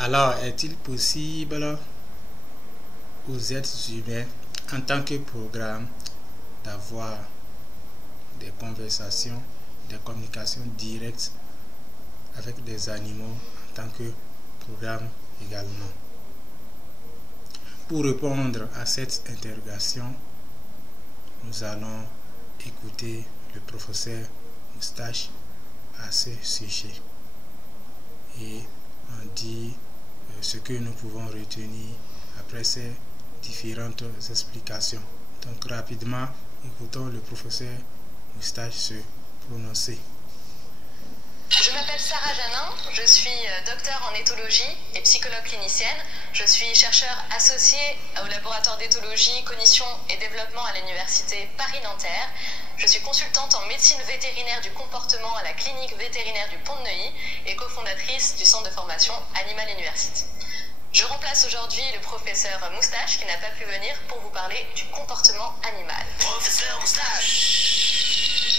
Alors, est-il possible aux êtres humains, en tant que programme, d'avoir des conversations, des communications directes avec des animaux en tant que programme également? Pour répondre à cette interrogation, nous allons écouter le professeur Moustache à ce sujet et en dire ce que nous pouvons retenir après ces différentes explications. Donc rapidement, écoutons le professeur Moustache se prononcer. Je m'appelle Sarah Janin, je suis docteur en éthologie et psychologue clinicienne. Je suis chercheur associé au laboratoire d'éthologie, cognition et développement à l'université Paris-Nanterre. Je suis consultante en médecine vétérinaire du comportement à la clinique vétérinaire du Pont de Neuilly et cofondatrice du centre de formation Animal University. Je remplace aujourd'hui le professeur Moustache qui n'a pas pu venir pour vous parler du comportement animal. Professeur Moustache.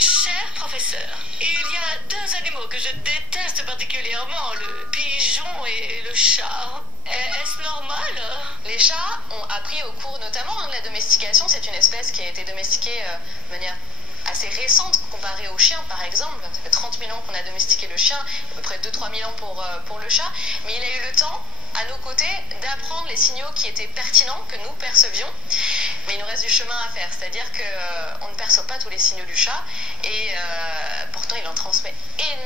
Cher professeur, il y a deux animaux que je déteste particulièrement, le pigeon et le chat. Est-ce normal? Les chats ont appris au cours notamment de la domestication. C'est une espèce qui a été domestiquée de manière assez récente comparée au chien par exemple. Ça fait 30 000 ans qu'on a domestiqué le chien, à peu près 2-3 000 ans pour le chat. Mais il a eu le temps, à nos côtés, d'apprendre les signaux qui étaient pertinents, que nous percevions. Mais il nous reste du chemin à faire, c'est-à-dire qu'on ne perçoit pas tous les signaux du chat et pourtant il en transmet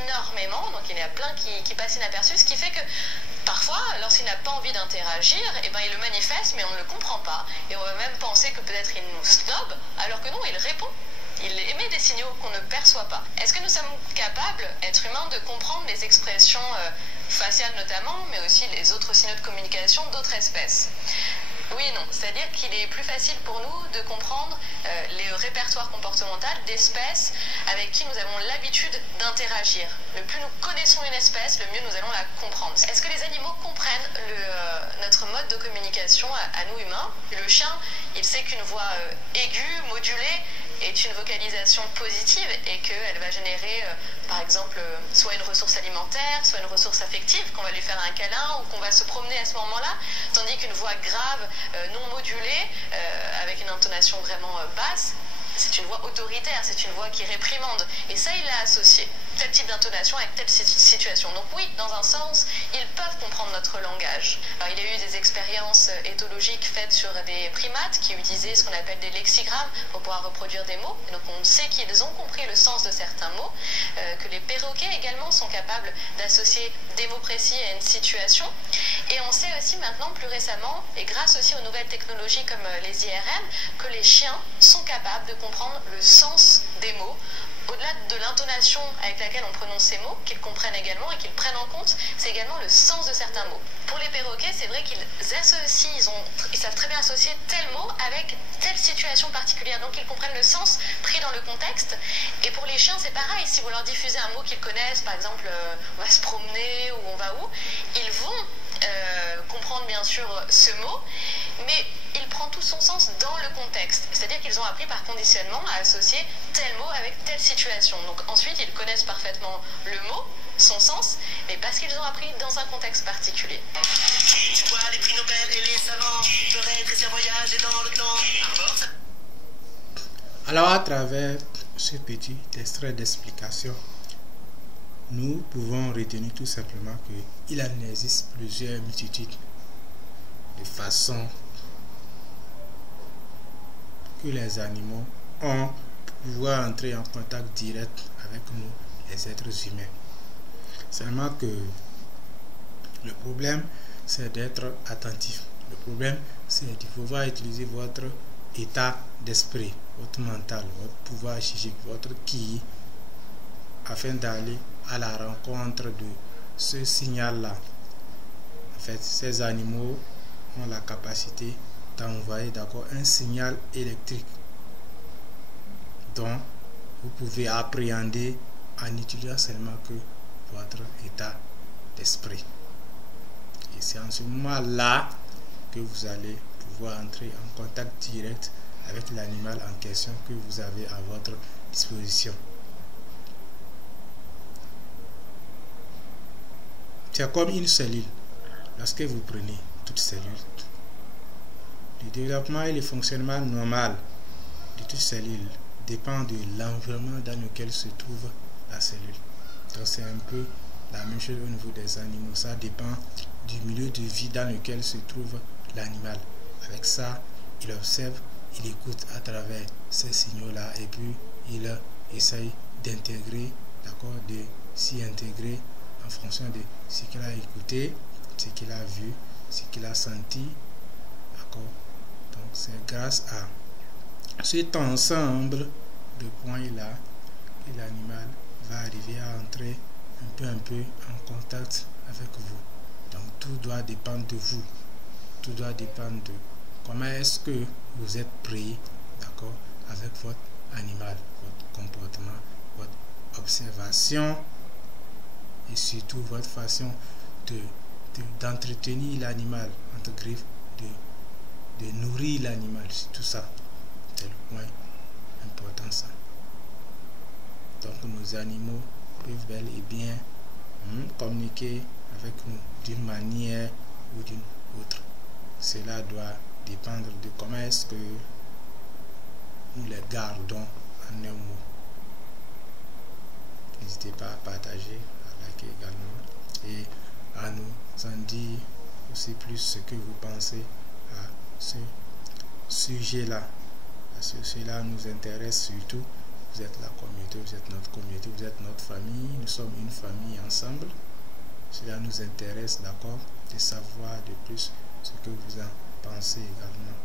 énormément, donc il y en a plein qui passent inaperçus, ce qui fait que parfois, lorsqu'il n'a pas envie d'interagir, il le manifeste mais on ne le comprend pas et on va même penser que peut-être il nous snobe, alors que non, il répond. Il émet des signaux qu'on ne perçoit pas. Est-ce que nous sommes capables, êtres humains, de comprendre les expressions faciales notamment, mais aussi les autres signaux de communication d'autres espèces? Oui et non, c'est-à-dire qu'il est plus facile pour nous de comprendre les répertoires comportementaux d'espèces avec qui nous avons l'habitude d'interagir. Le plus nous connaissons une espèce, le mieux nous allons la comprendre. Est-ce que les animaux comprennent notre mode de communication à nous humains? Le chien, il sait qu'une voix aiguë, modulée, est une vocalisation positive et qu'elle va générer par exemple soit une ressource alimentaire, soit une ressource affective, qu'on va lui faire un câlin ou qu'on va se promener à ce moment-là, tandis qu'une voix grave, non modulée, avec une intonation vraiment basse, c'est une voix autoritaire, c'est une voix qui réprimande. Et ça, il l'a associé, tel type d'intonation avec telle situation. Donc oui, dans un sens, ils peuvent comprendre notre langage. Alors, il y a eu des expériences éthologiques faites sur des primates qui utilisaient ce qu'on appelle des lexigrammes pour pouvoir reproduire des mots. Et donc on sait qu'ils ont compris le sens de certains mots, que les perroquets également sont capables d'associer des mots précis à une situation. Et on sait aussi maintenant, plus récemment, et grâce aussi aux nouvelles technologies comme les IRM, que les chiens sont capables de comprendre le sens des mots, au-delà de l'intonation avec laquelle on prononce ces mots, qu'ils comprennent également et qu'ils prennent en compte, c'est également le sens de certains mots. Pour les perroquets, c'est vrai qu'ils associent, ils savent très bien associer tel mot avec telle situation particulière, donc ils comprennent le sens pris dans le contexte. Et pour les chiens, c'est pareil, si vous leur diffusez un mot qu'ils connaissent, par exemple, on va se promener ou on va où, ils vont comprendre bien sûr ce mot, mais il prend tout son sens dans le contexte. C'est-à-dire qu'ils ont appris par conditionnement à associer tel mot avec telle situation. Donc ensuite, ils connaissent parfaitement le mot, son sens, mais parce qu'ils ont appris dans un contexte particulier. Tu vois les prix Nobel et les savants, peut-être voyager dans le temps. Alors à travers ce petit extrait d'explication, nous pouvons retenir tout simplement qu'il en existe plusieurs multitudes de façons que les animaux ont pour pouvoir entrer en contact direct avec nous, les êtres humains. Seulement que le problème, c'est d'être attentif. Le problème, c'est de pouvoir utiliser votre état d'esprit, votre mental, votre pouvoir psychique, votre ki, afin d'aller à la rencontre de ce signal-là. En fait, ces animaux ont la capacité d'envoyer d'accord un signal électrique dont vous pouvez appréhender en utilisant seulement que votre état d'esprit. Et c'est en ce moment-là que vous allez pouvoir entrer en contact direct avec l'animal en question que vous avez à votre disposition. C'est comme une cellule. lorsque vous prenez toute cellule, le développement et le fonctionnement normal de toute cellule dépend de l'environnement dans lequel se trouve la cellule. Donc c'est un peu la même chose au niveau des animaux. Ça dépend du milieu de vie dans lequel se trouve l'animal. Avec ça, il observe, il écoute à travers ces signaux-là et puis il essaye d'intégrer, d'accord, de s'y intégrer en fonction de ce qu'il a écouté, ce qu'il a vu, ce qu'il a senti, d'accord. Donc c'est grâce à cet ensemble de points-là que l'animal va arriver à entrer un peu en contact avec vous. Donc tout doit dépendre de vous. Tout doit dépendre de comment est-ce que vous êtes prêt, d'accord, avec votre animal, votre comportement, votre observation et surtout votre façon d'entretenir l'animal, entre griffes, de nourrir l'animal. Tout ça, c'est le point important, ça. Donc nos animaux peuvent bel et bien communiquer avec nous d'une manière ou d'une autre. Cela doit dépendre de comment est-ce que nous les gardons en un mot. N'hésitez pas à partager, à liker également et à nous en dire aussi plus ce que vous pensez à ce sujet-là. Parce que cela nous intéresse surtout. Vous êtes la communauté, vous êtes notre communauté, vous êtes notre famille. Nous sommes une famille ensemble. Cela nous intéresse, d'accord, de savoir de plus ce que vous en pensez également.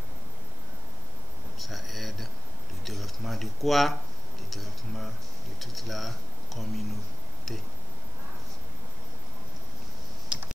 Ça aide le développement de quoi? Le développement de toute la communauté.